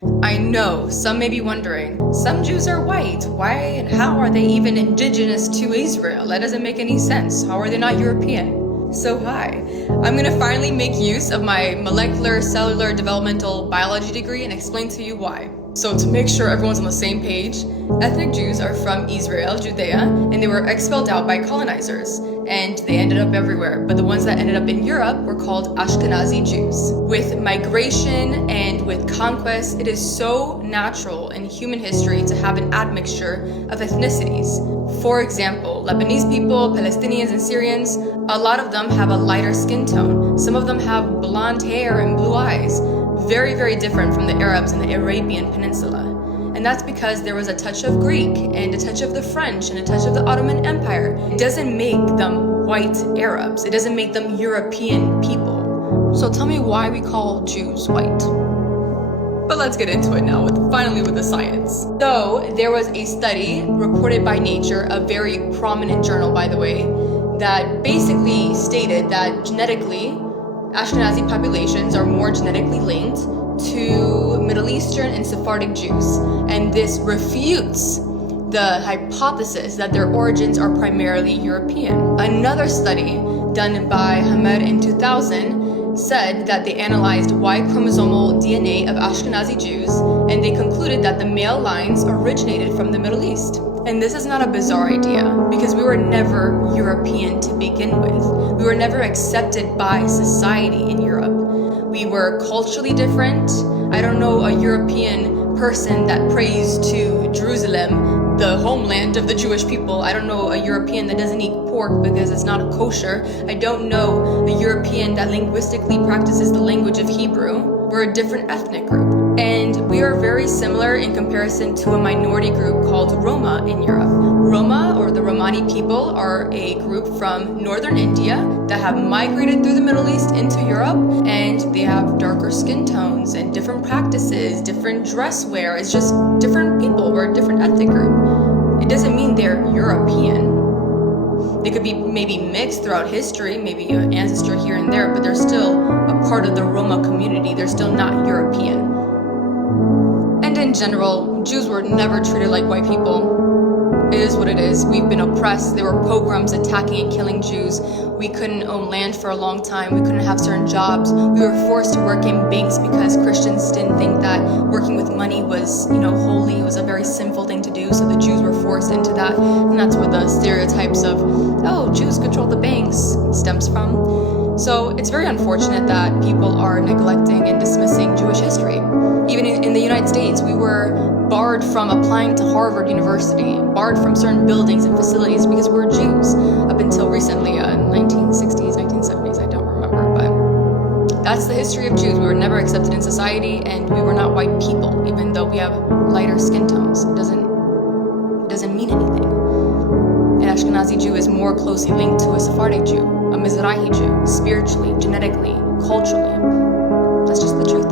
I know, some may be wondering, some Jews are white. Why and how are they even indigenous to Israel? That doesn't make any sense. How are they not European? So hi, I'm gonna finally make use of my molecular cellular developmental biology degree and explain to you why. So to make sure everyone's on the same page, ethnic Jews are from Israel, Judea, and they were expelled out by colonizers, and they ended up everywhere. But the ones that ended up in Europe were called Ashkenazi Jews. With migration and with conquest, it is so natural in human history to have an admixture of ethnicities. For example, Lebanese people, Palestinians, and Syrians, a lot of them have a lighter skin tone. Some of them have blonde hair and blue eyes. Very, very different from the Arabs in the Arabian Peninsula. And that's because there was a touch of Greek and a touch of the French and a touch of the Ottoman Empire. It doesn't make them white Arabs. It doesn't make them European people. So tell me why we call Jews white. But let's get into it now, finally with the science. So there was a study reported by Nature, a very prominent journal by the way, that basically stated that genetically, Ashkenazi populations are more genetically linked to Middle Eastern and Sephardic Jews, and this refutes the hypothesis that their origins are primarily European. Another study done by Hamed in 2000 said that they analyzed Y chromosomal DNA of Ashkenazi Jews, and they concluded that the male lines originated from the Middle East. And this is not a bizarre idea, because we were never European to begin with. We were never accepted by society in Europe. We were culturally different. I don't know a European person that prays to Jerusalem, the homeland of the Jewish people. I don't know a European that doesn't eat pork because it's not kosher. I don't know a European that linguistically practices the language of Hebrew. We're a different ethnic group. And we are very similar in comparison to a minority group called Roma in Europe. Roma, or the Romani people, are a group from northern India that have migrated through the Middle East into Europe, and they have darker skin tones and different practices, different dress wear. It's just different people. We're a different ethnic group. It doesn't mean they're European. They could be maybe mixed throughout history, maybe an ancestor here and there, but they're still a part of the Roma community. They're still not European. And in general, Jews were never treated like white people. It is what it is. We've been oppressed. There were pogroms attacking and killing Jews. We couldn't own land for a long time. We couldn't have certain jobs. We were forced to work in banks because Christians didn't think that working with money was, holy. It was a very sinful thing to do. So the Jews were forced into that. And that's where the stereotypes of, Jews control the banks stems from. So it's very unfortunate that people are neglecting and dismissing Jewish history. Even in the United States, we were barred from applying to Harvard University, barred from certain buildings and facilities because we're Jews. Up until recently, 1960s, 1970s, I don't remember, but that's the history of Jews. We were never accepted in society, and we were not white people, even though we have lighter skin tones. It doesn't mean anything. An Ashkenazi Jew is more closely linked to a Sephardic Jew, a Mizrahi Jew, spiritually, genetically, culturally. That's just the truth.